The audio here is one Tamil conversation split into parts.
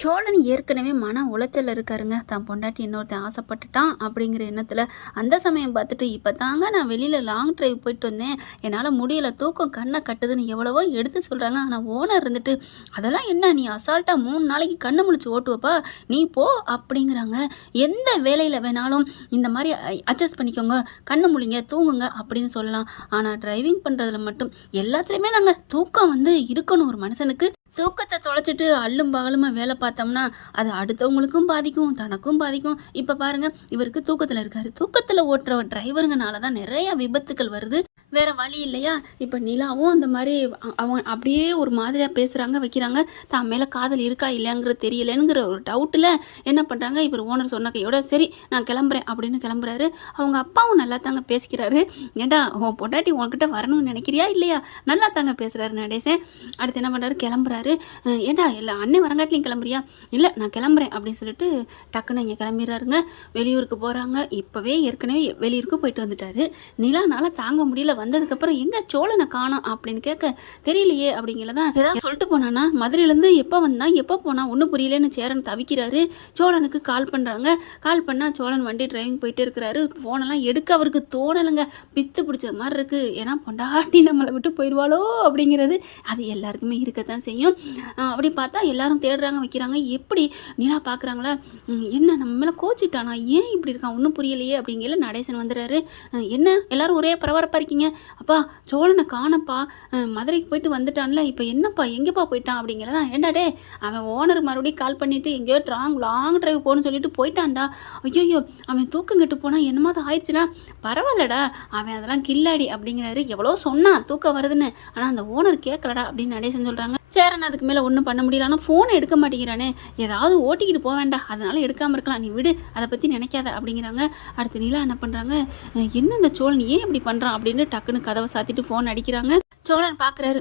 சோழன் ஏற்கனவே மன உளைச்சல்ல இருக்காருங்க. தான் பொண்டாட்டி இன்னொருத்தன் ஆசைப்பட்டுட்டான் அப்படிங்கிற எண்ணத்துல, அந்த சமயம் பார்த்துட்டு, "இப்ப தாங்க நான் வெளியில லாங் டிரைவ் போயிட்டு வந்தேன். என்னால முடியல. தூக்கம் கண்ண கட்டுதுன்னு" எவ்வளவோ எடுத்து சொல்றாங்க. ஆனா ஓனர் இருந்துட்டு, "அதெல்லாம் என்ன நீ அசால்ட்டா 3 நாளைக்கு கண்ணு முழிச்சு ஓட்டுவப்பா. நீ போ" அப்படிங்கிறாங்க. எந்த வேலையில வேணாலும் இந்த மாரி அட்ஜஸ்ட் பண்ணிக்கோங்க. கண்ணு முழிங்க, தூங்குங்க அப்படின்னு சொல்லலாம். ஆனா டிரைவிங் பண்றதுல மட்டும் எல்லாத்துலயுமே தாங்க தூக்கம் இருக்கணும் ஒரு மனுஷனுக்கு. தூக்கத்த தொலைச்சிட்டு அல்லும் பகலுமா வேலை பார்த்தோம்னா, அது அடுத்தவங்களுக்கும் பாதிக்கும், தனக்கும் பாதிக்கும். இப்ப பாருங்க, இவருக்கு தூக்கத்துல இருக்காரு. தூக்கத்துல ஓட்டுற டிரைவருங்கனால தான் நெறைய விபத்துக்கள் வருது. வேற வழி இல்லையா? இப்ப நிலாவும் அந்த மாரி அவன் அப்படியே ஒரு மாதிரியா பேசுறாங்க, வைக்கிறாங்க. தான் மேல காதல் இருக்கா இல்லையாங்கிறது தெரியலங்கிற ஒரு டவுட்ல என்ன பண்றாங்க, இவர் ஓனர் சொன்ன கையோட, "சரி நான் கிளம்புறேன்" அப்படின்னு கிளம்புறாரு. அவங்க அப்பாவும் நல்லா தாங்க பேசிக்கிறாரு. "ஏன்டா உன் பொண்டாட்டி உன்கிட்ட வரணும்னு நினைக்கிறியா இல்லையா?" நல்லா தாங்க பேசுறாரு நடேசன். அடுத்து என்ன பண்றாரு, கிளம்புறாரு. "ஏன்டா இல்ல அண்ணன் வரங்காட்டிலையும் கிளம்புறியா?" "இல்ல நான் கிளம்புறேன்" அப்படின்னு சொல்லிட்டு டக்குன்னு இங்கே கிளம்பிடுறாருங்க. வெளியூருக்கு போறாங்க. இப்பவே ஏற்கனவே வெளியூருக்கு போயிட்டு வந்துட்டாரு. நிலானால தாங்க முடியல. வந்ததுக்கப்புறம் எங்க சோழனை காணோம் அப்படின்னு கேட்க, "தெரியலையே" அப்படிங்கிறதான் ஏதாவது சொல்லிட்டு போனானா, மதுரையிலேருந்து எப்போ வந்தான் எப்போ போனான் ஒன்றும் புரியலன்னு சேரன் தவிக்கிறாரு. சோழனுக்கு கால் பண்ணுறாங்க. கால் பண்ணால் சோழன் வண்டி டிரைவிங் போயிட்டு இருக்கிறாரு. ஃபோனெல்லாம் எடுக்க அவருக்கு தோணலைங்க. பித்து பிடிச்ச மாதிரி இருக்கு. ஏன்னா பொண்டாட்டி நம்மளை விட்டு போயிடுவாளோ அப்படிங்கிறது அது எல்லாருக்குமே இருக்கத்தான் செய்யும். அப்படி பார்த்தா எல்லாரும் தேடுறாங்க, வைக்கிறாங்க. எப்படி நிலா பார்க்குறாங்களா, என்ன நம்ம மேலே கோச்சிட்டானா, ஏன் இப்படி இருக்கான் ஒன்றும் புரியலையே அப்படிங்கிற நடேசன் வந்துடுறாரு. "என்ன எல்லாரும் ஒரே பரபரப்பாக இருக்கீங்க? அப்பா சோழனை காணப்பா, மதுரைக்கு போயிட்டு வந்துட்டான்ல, இப்போ என்னப்பா எங்கேப்பா போயிட்டான்?" அப்படிங்கிறதான். "ஏண்டா டே, அவன் ஓனர் மறுபடியும் கால் பண்ணிவிட்டு எங்கேயோ லாங் டிரைவ் போகணும்னு சொல்லிட்டு போயிட்டான்டா." "ஐயோ அவன் தூக்கம் கெட்டு போனால் என்னமாவது ஆயிடுச்சுனா?" "பரவாயில்லடா, அவன் அதெல்லாம் கில்லாடி" அப்படிங்கிறாரு. எவ்வளோ சொன்னான் தூக்கம் வருதுன்னு, ஆனால் அந்த ஓனர் கேட்கலடா அப்படின்னு நடேசன் சொல்கிறாங்க. சேரன் அதுக்கு மேலே ஒன்றும் பண்ண முடியல. ஆனால் ஃபோனை எடுக்க மாட்டேங்கிறானே, ஏதாவது ஓட்டிக்கிட்டு போக வேண்டாம், அதனால எடுக்காமல் இருக்கலாம், நீ விடு, அதை பற்றி நினைக்காத அப்படிங்கிறாங்க. அடுத்து நிலா என்ன பண்ணுறாங்க, "என்ன இந்த சோழன் ஏன் இப்படி பண்ணுறான்?" அப்படின்னு டக்குன்னு கதவை சாத்திட்டு ஃபோன் அடிக்கிறாங்க. சோழன் பார்க்குறாரு.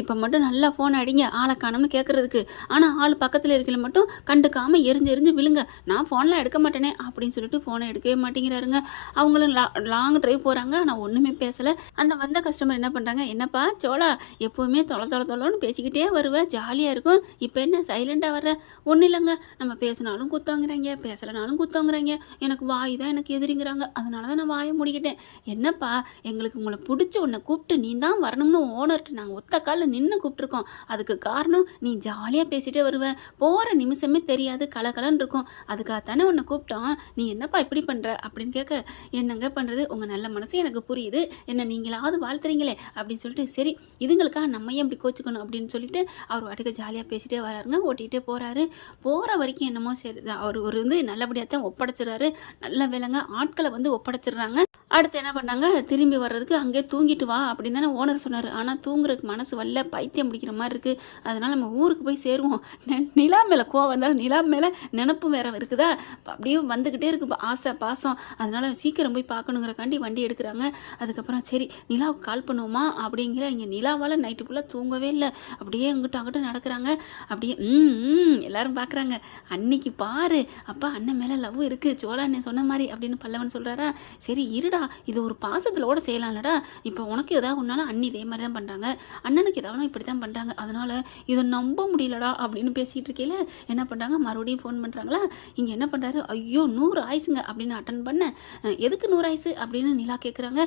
இப்போ மட்டும் நல்லா ஃபோன் அடிங்க ஆளை காணோம்னு கேட்குறதுக்கு. ஆனால் ஆள் பக்கத்தில் இருக்கல மட்டும் கண்டுக்காமல் எரிஞ்சு எரிஞ்சு விழுங்க, நான் ஃபோன்லாம் எடுக்க மாட்டேனே அப்படின்னு சொல்லிட்டு ஃபோனை எடுக்கவே மாட்டேங்கிறாருங்க. அவங்களும் லாங் டிரைவ் போகிறாங்க. ஆனால் ஒன்றுமே பேசலை. அந்த வந்த கஸ்டமர் என்ன பண்ணுறாங்க, "என்னப்பா சோழா, எப்போவுமே தொலைன்னு பேசிக்கிட்டே வருவேன், ஜாலியாக இருக்கும், இப்போ என்ன சைலண்டாக வர்ற?" "ஒன்றும் இல்லைங்க, நம்ம பேசினாலும் குத்தங்கிறாங்க, பேசலைனாலும் குத்தங்கிறாங்க, எனக்கு வாய் தான் எனக்கு எதிரிங்கிறாங்க, அதனால தான் நான் வாயை முடிக்கிட்டேன்." "என்னப்பா, எங்களுக்கு உங்களை பிடிச்சி உன்னை கூப்பிட்டு நீ தான் வரணும்னு ஓனர்கிட்ட நாங்கள் ஒத்த காலில் நின்று கூப்பிட்ருக்கோம். அதுக்கு காரணம் நீ ஜாலியாக பேசிகிட்டே வருவேன், போகிற நிமிஷமே தெரியாது, கலகலன்னு இருக்கும், அதுக்காகத்தானே உன்னை கூப்பிட்டோம். நீ என்னப்பா இப்படி பண்ணுற?" அப்படின்னு கேட்க, "என்னங்க பண்ணுறது, உங்கள் நல்ல மனசு எனக்கு புரியுது, என்ன நீங்களாவது வாழ்த்துறீங்களே" அப்படின்னு சொல்லிட்டு, "சரி இதுங்களுக்காக நம்ம ஏன் இப்படி கோச்சிக்கணும்" அப்படின்னு சொல்லிட்டு அவர் வாட்டுக்கு ஜாலியாக பேசிகிட்டே வராருங்க. ஓட்டிகிட்டே போகிறாரு. போகிற வரைக்கும் என்னமோ சரி அவர் நல்லபடியாக தான் ஒப்படைச்சிடுறாரு. நல்ல வேலைங்க, ஆட்களை ஒப்படைச்சிடுறாங்க. அடுத்து என்ன பண்ணாங்க, திரும்பி வர்றதுக்கு அங்கேயே தூங்கிட்டு வா அப்படின்னு தானே ஓனர் சொன்னார். ஆனால் தூங்குறதுக்கு மனசு வரல, பைத்தியம் பிடிக்கிற மாதிரி இருக்குது. அதனால் நம்ம ஊருக்கு போய் சேருவோம். நிலா மேலே கோவம் வந்தால் நிலா மேலே நினப்பு வேற இருக்குதா, அப்படியே வந்துக்கிட்டே இருக்குது ஆசை பாசம். அதனால் சீக்கிரம் போய் பார்க்கணுங்கிறக்காண்டி வண்டி எடுக்கிறாங்க. அதுக்கப்புறம் சரி நிலாவுக்கு கால் பண்ணுவோமா அப்படிங்கிற, இங்கே நிலாவால் நைட்டு ஃபுல்லாக தூங்கவே இல்லை. அப்படியே அங்கிட்ட அங்கிட்ட நடக்கிறாங்க. அப்படியே எல்லாரும் பார்க்குறாங்க. "அன்னைக்கு பாரு, அப்பா அண்ணன் மேலே லவ் இருக்குது, சோழா அண்ணன் சொன்ன மாதிரி" அப்படின்னு பல்லவன் சொல்கிறாரா. "சரி இருடா, இது ஒரு பாசத்திலோட செய்யலாம்லடா, இப்போ உனக்கு ஏதாவது ஒன்றாலும் அண்ணி இதே மாதிரி தான் பண்ணுறாங்க, அண்ணனுக்கு ஏதாவது இப்படி தான் பண்ணுறாங்க, அதனால் இதை நம்ப முடியலடா" அப்படின்னு பேசிகிட்டு இருக்கையில் என்ன பண்ணுறாங்க, மறுபடியும் ஃபோன் பண்ணுறாங்களா. இங்கே என்ன பண்ணுறாரு, "ஐயோ 100 ஆயுசுங்க" அப்படின்னு அட்டன் பண்ண, "எதுக்கு 100 ஆயுசு?" அப்படின்னு நிலா கேட்குறாங்க.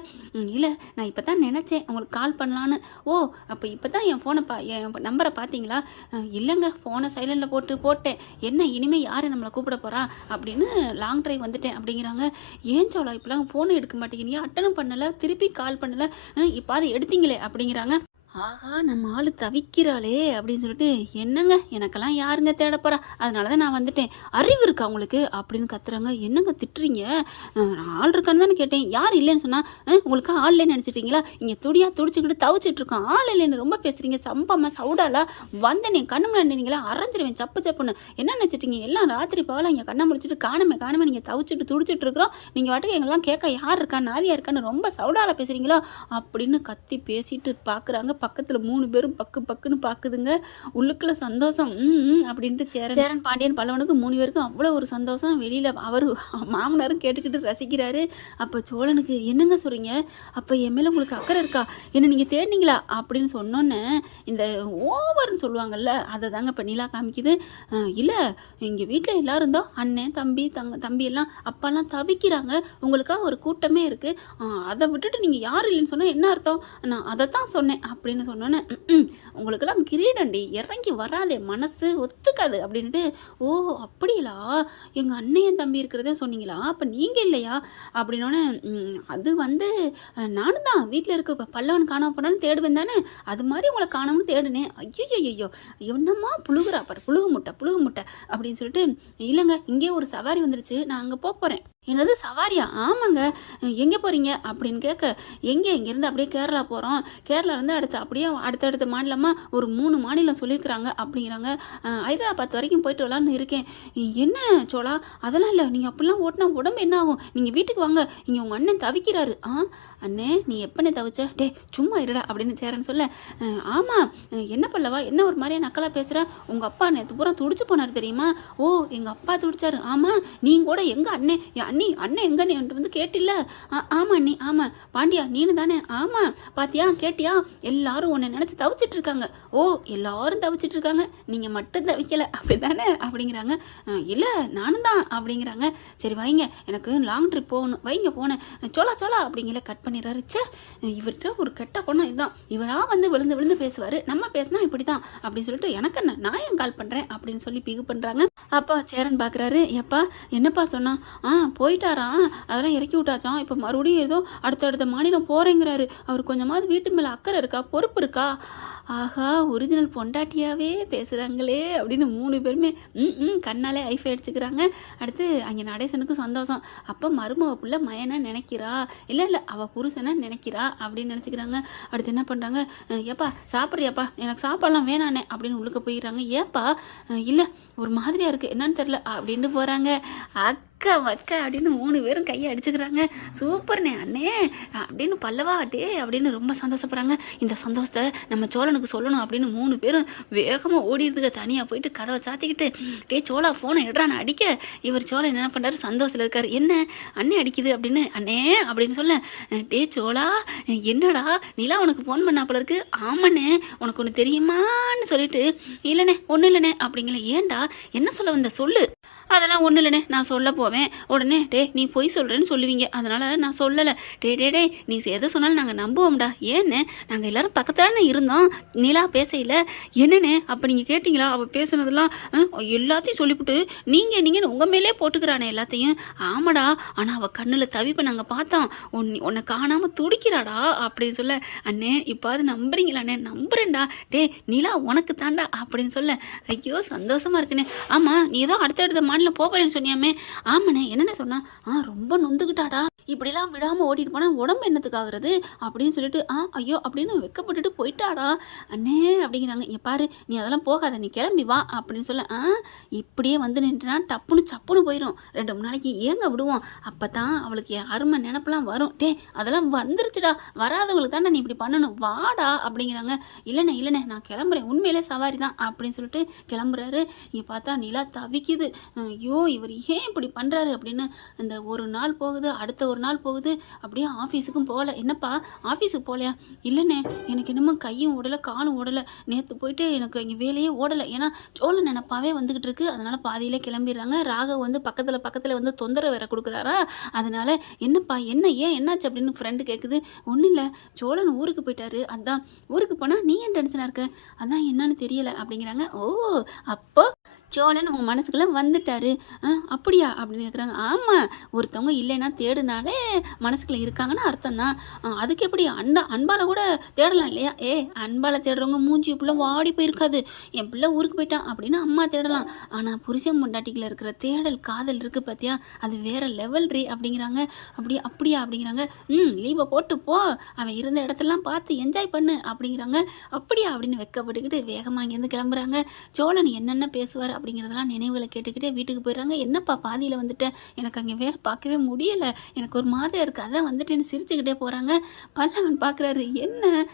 "இல்லை நான் இப்போ தான் நினச்சேன் உங்களுக்கு கால் பண்ணலான்னு." "ஓ அப்போ இப்போ தான் என் என் நம்பரை பார்த்தீங்களா?" "இல்லைங்க, ஃபோனை சைலண்டில் போட்டேன், என்ன இனிமேல் யார் நம்மளை கூப்பிட போகிறா அப்படின்னு லாங் டிரைவ் வந்துட்டேன்" அப்படிங்கிறாங்க. "ஏன் சோழா இப்போலாம் ஃபோனை எடுக்க மாட்டேங்கிறீங்க, அட்டனும் பண்ணலை, திருப்பி கால் பண்ணலை, இப்போ அதை எடுத்தீங்களே" அப்படிங்கிறாங்க. ஆஹா நம்ம ஆள் தவிக்கிறாளே அப்படின்னு சொல்லிட்டு, "என்னங்க எனக்கெல்லாம் யாருங்க தேட போகிறா, அதனால தான் நான் வந்துட்டேன், அறிவு இருக்கா உங்களுக்கு" அப்படின்னு கத்துறாங்க. "என்னங்க திட்டுறீங்க, ஆள் இருக்கான்னு தானே கேட்டேன், யார் இல்லைன்னு சொன்னால் உங்களுக்கு ஆள் இல்லைன்னு நினச்சிட்டிங்களா, இங்கே துடிச்சுக்கிட்டு தவிச்சிட்ருக்கோம், ஆள் இல்லைன்னு ரொம்ப பேசுகிறீங்க, சம்பமா சவுடாலா வந்தேன் என் கண்ணு முன்னாடி நீங்களா அரைஞ்சிருவேன் சப்புன்னு, என்ன நினச்சிட்டிங்க, எல்லாம் ராத்திரி பகலாக இங்கே கண்ணை முடிச்சுட்டு காணமே நீங்கள் தவிச்சிட்டு துடிச்சிட்டு இருக்கிறோம், நீங்கள் வாட்டுக்கு எங்கெல்லாம் கேட்க யார் இருக்கா நாதியா இருக்கான்னு ரொம்ப சவுடாலாக பேசுகிறீங்களோ" அப்படின்னு கத்தி பேசிட்டு பார்க்குறாங்க. பக்கத்தில் 3 பேரும் பக்கு பக்குன்னு பார்க்குதுங்க. உள்ளுக்குள்ள சந்தோஷம். அப்படின்ட்டு சேரன் பாண்டியன் பல்லவனுக்கு 3 பேருக்கும் அவ்வளோ ஒரு சந்தோஷம். வெளியில் அவர் மாமனாரும் கேட்டுக்கிட்டு ரசிக்கிறாரு. அப்போ சோழனுக்கு என்னங்க சொல்கிறீங்க, அப்போ என் மேலே உங்களுக்கு அக்கறை இருக்கா, என்ன நீங்கள் தேடினீங்களா அப்படின்னு சொன்னோன்னே இந்த ஓவர்னு சொல்லுவாங்கல்ல, அதை தாங்க இப்போ நிலா காமிக்குது. இல்லை, எங்கள் வீட்டில் எல்லோரும் தான் அண்ணன் தம்பி எல்லாம் அப்பாலாம் தவிக்கிறாங்க, உங்களுக்காக ஒரு கூட்டமே இருக்குது, அதை விட்டுட்டு நீங்கள் யார் இல்லைன்னு சொன்னால் என்ன அர்த்தம், நான் அதை தான் சொன்னேன் அப்படின்னு சொன்னோன்னே உங்களுக்கெல்லாம் கிரீடண்டி இறங்கி வராதே, மனசு ஒத்துக்காது அப்படின்ட்டு. ஓ அப்படிங்களா, எங்கள் அண்ணையன் தம்பி இருக்கிறதே சொன்னீங்களா, அப்போ நீங்கள் இல்லையா அப்படின்னோடனே அது வந்து நானும் தான் வீட்டில் இருக்க பல்லவன் காணாம போனாலும் தேடுவேன் தானே, அது மாதிரி உங்களை காணாமனு தேடுனேன். ஐயோ என்னம்மா புழுகுறா பாரு, புழுகு முட்டை அப்படின்னு சொல்லிட்டு, இல்லைங்க இங்கே ஒரு சவாரி வந்துருச்சு, நான் அங்கே போகிறேன். என்னது சவாரியா? ஆமாங்க. எங்கே போகிறீங்க அப்படின்னு கேட்க, இங்கேருந்து அப்படியே கேரளா போகிறோம், கேரளாலேருந்து அடுத்தடுத்த மாநிலமாக ஒரு 3 மாநிலம் சொல்லியிருக்கிறாங்க அப்படிங்கிறாங்க. ஹைதராபாத் வரைக்கும் போயிட்டு வரலான்னு இருக்கேன். என்ன சோழா, அதெல்லாம் இல்லை, நீங்கள் அப்படிலாம் ஓட்டினா உடம்பு என்ன ஆகும், நீங்கள் வீட்டுக்கு வாங்க, இங்கே உங்கள் அண்ணன் தவிக்கிறாரு. அண்ணே நீ எப்பனே தவிச்ச, டே சும்மா இருடா அப்படின்னு சேரன்னு சொல்ல, ஆமாம் என்ன பல்லவா, என்ன ஒரு மாதிரியா நக்கலாக பேசுகிற, உங்கள் அப்பா நேற்று பூரா துடிச்சு போனார் தெரியுமா. ஓ எங்கள் அப்பா துடிச்சாரு, ஆமாம் நீங்கள் கூட எங்கள் அண்ணன் எங்கன்னு என்கிட்ட வந்து கேட்டில்ல. ஆமாம் அண்ணி, ஆமாம் பாண்டியா நீனு தானே, ஆமாம் பாத்தியா கேட்டியா, எல்லாரும் உன்னை நினச்சி தவிச்சிட்டு இருக்காங்க. ஓ எல்லாரும் தவிச்சிட்டு இருக்காங்க, நீங்கள் மட்டும் தவிக்கலை அப்படி தானே அப்படிங்கிறாங்க. இல்லை நானும் தான் அப்படிங்கிறாங்க. சரி வைங்க, எனக்கு லாங் ட்ரிப் போகணும், வைங்க போனேன். சோலா அப்படிங்கிற கட் பண்ணிடுறாரு. இவர்கிட்ட ஒரு கெட்ட பொண்ணு இதுதான், இவராக வந்து விழுந்து பேசுவார், நம்ம பேசினா இப்படி தான் அப்படின்னு சொல்லிட்டு, எனக்கு என்ன நான் ஏன் கால் பண்ணுறேன் அப்படின்னு சொல்லி பிகு பண்ணுறாங்க. அப்பா சேரன் பார்க்குறாரு, எப்பா என்னப்பா சொன்னா, போயிட்டாராம், அதெல்லாம் இறக்கி விட்டாச்சான், இப்போ மறுபடியும் ஏதோ அடுத்தடுத்த மாநிலம் போகிறேங்கிறாரு, அவர் கொஞ்சமாவது வீட்டு மேலே அக்கறை இருக்கா, பொறுப்பு இருக்கா. ஆஹா ஒரிஜினல் பொண்டாட்டியாவே பேசுகிறாங்களே அப்படின்னு 3 பேருமே கண்ணாலே ஐஃபை அடிச்சுக்கிறாங்க. அடுத்து அங்கே நடேசனுக்கு சந்தோஷம், அப்போ மருமக புள்ள மயனை நினைக்கிறா, இல்லை அவள் புருஷனை நினைக்கிறா அப்படின்னு நினச்சிக்கிறாங்க. அடுத்து என்ன பண்ணுறாங்க, ஏப்பா சாப்பிட்றியாப்பா, எனக்கு சாப்பாடெல்லாம் வேணானே அப்படின்னு உள்ளுக்க போயிடுறாங்க. ஏப்பா இல்லை ஒரு மாதிரியாக இருக்குது என்னன்னு தெரில அப்படின்ட்டு போகிறாங்க. அக்கா அப்படின்னு 3 பேரும் கையை அடிச்சுக்கிறாங்க. சூப்பர்ண்ணே அண்ணே அப்படின்னு பல்லவா டே அப்படின்னு ரொம்ப சந்தோஷப்படுறாங்க. இந்த சந்தோஷத்தை நம்ம சோழனுக்கு சொல்லணும் அப்படின்னு 3 பேரும் வேகமாக ஓடிடுதுங்க. தனியாக போயிட்டு கதவை சாத்திக்கிட்டு, டே சோழா ஃபோனை எடுறான்னு அடிக்க, இவர் சோழன் என்ன பண்ணுறாரு, சந்தோஷத்தில் இருக்கார். என்ன அண்ணே அடிக்குது அப்படின்னு, அண்ணே அப்படின்னு சொல்ல, டே சோழா என்னடா நிலா உனக்கு ஃபோன் பண்ணாப்புல இருக்கு. ஆமாண்ணே உனக்கு ஒன்று தெரியுமான்னு சொல்லிட்டு, இல்லைண்ணே ஒன்றும் இல்லைண்ணே அப்படிங்கல. ஏன்டா என்ன சொல்ல வந்த சொல்லு. அதெல்லாம் ஒன்றும் இல்லைண்ணே, நான் சொல்ல போவேன், உடனே டே நீ பொய் சொல்கிறேன்னு சொல்லுவீங்க, அதனால் நான் சொல்லலை. டே நீ எதை சொன்னாலும் நாங்கள் நம்புவோம்டா. ஏன்னு நாங்கள் எல்லோரும் பக்கத்தானே இருந்தோம், நிலா பேசையில். என்னண்ணே அப்போ நீங்கள் கேட்டிங்களா, அவள் பேசுனதெல்லாம் எல்லாத்தையும் சொல்லிவிட்டு நீங்கள் உங்கள் மேலே போட்டுக்கிறானே எல்லாத்தையும். ஆமாடா, ஆனால் அவள் கண்ணில் தவிப்பை நாங்கள் பார்த்தோம், உன்னை காணாமல் துடிக்கிறாடா அப்படின்னு சொல்ல, அண்ணே இப்போது நம்புறீங்களாண்ணே. நம்புறேன்டா, டே நிலா உனக்கு தாண்டா அப்படின்னு சொல்ல, ஐயோ சந்தோஷமாக இருக்குண்ணே. ஆமாம் நீ ஏதோ அடுத்தடுத்த மாநிலம் போகிறேன்னு சொன்னியாமே. ஆமாண்ணே என்னென்ன சொன்னா, ரொம்ப நொந்துக்கிட்டாடா, இப்படிலாம் விடாமல் ஓட்டிட்டு போனால் உடம்பு என்னத்துக்காகிறது அப்படின்னு சொல்லிட்டு, ஐயோ அப்படின்னு வெக்கப்பட்டுட்டு போயிட்டாடா அண்ணே அப்படிங்கிறாங்க. பாரு நீ அதெல்லாம் போகாத, நீ கிளம்பி வா அப்படின்னு சொல்ல, இப்படியே வந்து நின்றுனா டப்புன்னு சப்புன்னு போயிடும், 2-3 நாளைக்கு ஏங்க விடுவோம், அப்போ தான் அவளுக்கு அருமை நினப்பெல்லாம் வரும். டே அதெல்லாம் வந்துருச்சுடா, வராதவங்களுக்கு தானே நீ இப்படி பண்ணணும், வாடா அப்படிங்கிறாங்க. இல்லைண்ணே நான் கிளம்புறேன், உண்மையிலே சவாரி தான் அப்படின்னு சொல்லிட்டு கிளம்புறாரு. இங்கே பார்த்தா நிலா தவிக்குது. ஐயோ இவர் ஏன் இப்படி பண்ணுறாரு அப்படின்னு. இந்த ஒரு நாள் போகுது, அடுத்த ஒரு நாள் போகுது, அப்படியே ஆஃபீஸுக்கும் போகல. என்னப்பா ஆஃபீஸுக்கு போகலையா? இல்லைண்ணே எனக்கு என்னமோ கையும் ஓடலை காலும் ஓடலை, நேற்று போயிட்டு எனக்கு இங்கே வேலையே ஓடலை, ஏன்னா சோழ நினப்பாவே வந்துக்கிட்டு இருக்கு, அதனால் பாதியிலே கிளம்பிடுறாங்க. ராகவ் வந்து பக்கத்தில் வந்து தொந்தரவு வேற கொடுக்குறாரா, அதனால் என்னப்பா ஏன் என்னாச்சு அப்படின்னு ஃப்ரெண்டு கேட்குது. ஒன்றும் இல்லை சோழன் ஊருக்கு போயிட்டாரு, அதான் ஊருக்கு போனால் நீ ஏன் டென்ஷனாக இருக்க, அதான் என்னன்னு தெரியலை அப்படிங்கிறாங்க. ஓ அப்போ சோழன் உங்கள் மனசுக்குள்ளே வந்துட்டாரு, அப்படியா அப்படின்னு கேட்குறாங்க. ஆமாம் ஒருத்தவங்க இல்லைன்னா தேடுனாலே மனசுக்குள்ளே இருக்காங்கன்னு அர்த்தம் தான், அதுக்கு எப்படி அன்பால் கூட தேடலாம் இல்லையா. அன்பால் தேடுறவங்க மூஞ்சி பிள்ளை வாடி போயிருக்காது, என் பிள்ளை ஊருக்கு போயிட்டான் அப்படின்னு அம்மா தேடலாம், ஆனால் புருஷன் பொண்டாட்டிக்குள்ள இருக்கிற தேடல் காதல் இருக்குது பார்த்தியா, அது வேறு லெவல் ரீ அப்படிங்கிறாங்க. அப்படியா அப்படிங்கிறாங்க. லீவை போட்டு போ, அவன் இருந்த இடத்தெல்லாம் பார்த்து என்ஜாய் பண்ணு அப்படிங்கிறாங்க. அப்படியா அப்படின்னு வெக்கப்பட்டுக்கிட்டு வேகமாக இங்கேருந்து கிளம்புறாங்க. சோழன் என்னென்ன பேசுவார் அப்படிங்கிறதெல்லாம் நினைவுகளை கேட்டுக்கிட்டே வீட்டுக்கு போயிடுறாங்க. என்னப்பா பாதியில் வந்துட்டேன், எனக்கு அங்கே வேலை பார்க்கவே முடியலை, எனக்கு ஒரு மாதிரி இருக்குது, அதான் வந்துட்டேன்னு சிரிச்சுக்கிட்டே போகிறாங்க. பல்லவன் பார்க்குறாரு, என்ன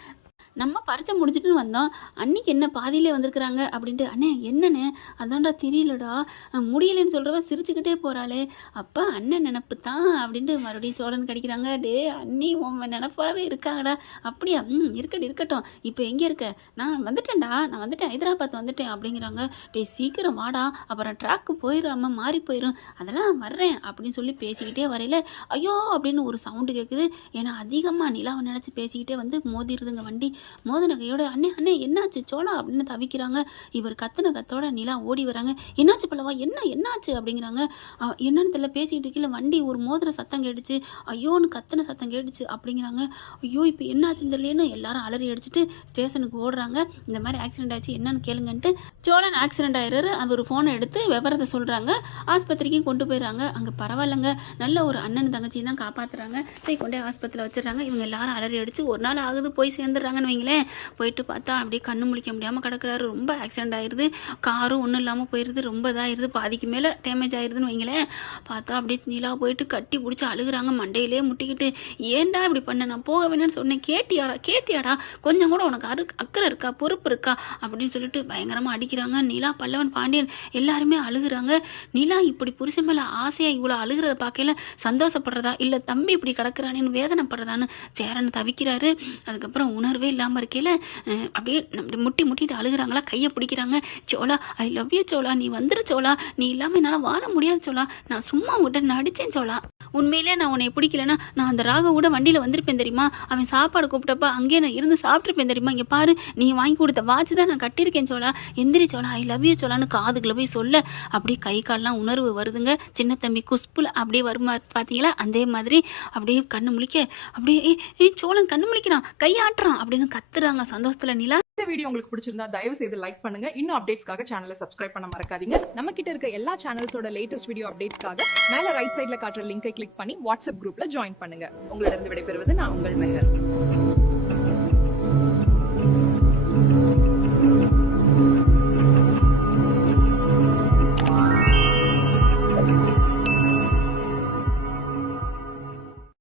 நம்ம பரீட்சை முடிச்சுட்டு வந்தோம். அன்னைக்கு என்ன பாதியிலே வந்திருக்கிறாங்க அப்படின்ட்டு, "அண்ணே என்னண்ணே?" "அதான்டா தெரியலடா. முடியலைன்னு சொல்றவ சிரிச்சுக்கிட்டே போறாளே." "அப்பா அண்ணன் நெனப்பு தான்" அப்படின்ட்டு மறுபடியும் சோழன் கடிக்கிறாங்க. "டேய் அண்ணி உன் நெனப்பாவே இருக்காங்கடா." "அப்படியா? இருக்கட்டும். இப்போ எங்கே இருக்க?" "நான் வந்துட்டேன்டா. நான் வந்துட்டேன். ஹைதராபாத் வந்துட்டேன்" அப்படிங்கிறாங்க. "டேய் சீக்கிரம் வாடா. அப்புறம் ட்ராக்கு போயிடாம மாறி போயிடும். அதெல்லாம் நான் வர்றேன்" அப்படின்னு சொல்லி பேசிக்கிட்டே வரையில, ஐயோ அப்படின்னு ஒரு சவுண்டு கேட்குது. ஏன்னா அதிகமாக நிலாவை நினச்சி பேசிக்கிட்டே வந்து மோதிடுதுங்க வண்டி. மோதின கையோட, "அண்ணே அண்ணே என்னாச்சு சோளா?" அப்படின்னு தவிக்கிறாங்க. இவர் கத்துன கத்தோட நிலா ஓடி வராங்க. "என்னாச்சு பல்லவா? என்னாச்சு?" அப்படிங்கிறாங்க. என்னன்னு தெரியல, பேசிக்கிட்டு கீழே வண்டி ஒரு மோதிர சத்தம் கேட்டுச்சு. ஐயோன்னு கத்துன சத்தம் கேட்டுச்சு அப்படிங்கிறாங்க. ஐயோ இப்போ என்னாச்சுன்னு தெரியலன்னு எல்லாரும் அலறி அடிச்சுட்டு ஸ்டேஷனுக்கு ஓடுறாங்க. இந்த மாதிரி ஆக்சிடென்ட் ஆச்சு என்னன்னு கேளுங்கன்ட்டு. சோழன் ஆக்சிடென்ட் ஆயிடுறாரு. அவர் ஃபோனை எடுத்து விவரத்தை சொல்கிறாங்க. ஆஸ்பத்திரிக்கும் கொண்டு போயிடுறாங்க. அங்கே பரவாயில்லைங்க, நல்ல ஒரு அண்ணன் தங்கச்சியும் தான் காப்பாற்றுறாங்க. போய் கொண்டே ஆஸ்பத்திரியில் வச்சிடறாங்க. இவங்க எல்லாரும் அலறி அடிச்சு ஒரு நாள் ஆகுது போய் சேர்ந்துடுறாங்கன்னு வைங்களேன். போயிட்டு பார்த்தா அப்படியே கண்ணு முழிக்க முடியாமல் கிடக்குறாரு. ரொம்ப ஆக்சிடென்ட் ஆயிடுது. காரும் ஒன்றும் இல்லாமல் போயிடுது. ரொம்ப இதாகிடுது. பாதிக்கு மேலே டேமேஜ் ஆயிடுதுன்னு வைங்களேன். பார்த்தா அப்படியே நீலா போயிட்டு கட்டி பிடிச்சி அழுகுறாங்க. மண்டையிலே முட்டிக்கிட்டு, "ஏன்டா இப்படி பண்ண? நான் போக வேணும்னு சொன்னேன். கேட்டியாடா? கொஞ்சம் கூட உனக்கு அக்கறை இருக்கா, பொறுப்பு இருக்கா?" அப்படின்னு சொல்லிட்டு பயங்கரமாக அடிக்கிறாங்க. நிலா, பல்லவன், பாண்டியன் எல்லாருமே அழுகுறாங்க. நிலா இப்படி புருஷன் மேலே ஆசையாக இவ்வளோ அழுகிறத பார்க்கல சந்தோஷப்படுறதா, இல்லை தம்பி இப்படி கிடக்குறானேன்னு வேதனைப்படுறதான்னு சேரன் தவிக்கிறாரு. அதுக்கப்புறம் உணர்வே இல்லாமல் இருக்கையில் அப்படியே முட்டிட்டு அழுகுறாங்களா. கையை பிடிக்கிறாங்க. "Chola, I love you chola. நீ வந்துரு சோளா. நீ இல்லாமல் என்னால் வாழ முடியாது சோளா. நான் சும்மா உங்கள்கிட்ட நடித்தேன் சோளா. உண்மையிலே நான் உன்னை பிடிக்கலன்னா நான் அந்த ராகவோட வண்டியில் வந்திருப்பேன் தெரியுமா? அவன் சாப்பாடு கூப்பிட்டப்ப அங்கேயே நான் இருந்து சாப்பிட்ருப்பேன் தெரியுமா? இங்கே பாரு, நீ வாங்கி கொடுத்த வாட்ச் தான் நான் கட்டியிருக்கேன் சோளா. எந்திரி சோளா, ஐ லவ் யூ சோளான்னு காதுகளை போய் சொல்ல அப்படியே கை கால்லாம் உணர்வு வருதுங்க. சின்ன தம்பி குஷ்புல அப்படியே வருமா பார்த்தீங்களா? அதே மாதிரி அப்படியே கண்ணு முழிக்க அப்படியே, ஏய் சோளன் கண்ணு முழிக்கிறான், கையாட்டுறான் அப்படின்னு கத்துறாங்க சந்தோஷத்தில் நிலா. இந்த வீடியோ உங்களுக்கு பிடிச்சிருந்தா தயவு செய்து லைக் பண்ணுங்க. இன்னும் அப்டேட்ஸ்க்காக சேனலை சப்ஸ்கிரைப் பண்ண மறக்காதீங்க. நம்ம கிட்ட இருக்க எல்லா சேனல்ஸோட லேட்டஸ்ட் வீடியோ அப்டேட்ஸ்க்காக மேல ரைட் சைடுல காட்டுற லிங்கை கிளிக் பண்ணி வாட்ஸ்அப் குரூப்ல ஜாயின் பண்ணுங்க. உங்களிடம் விடைபெறுவது நான் உங்கள் மெஹர்.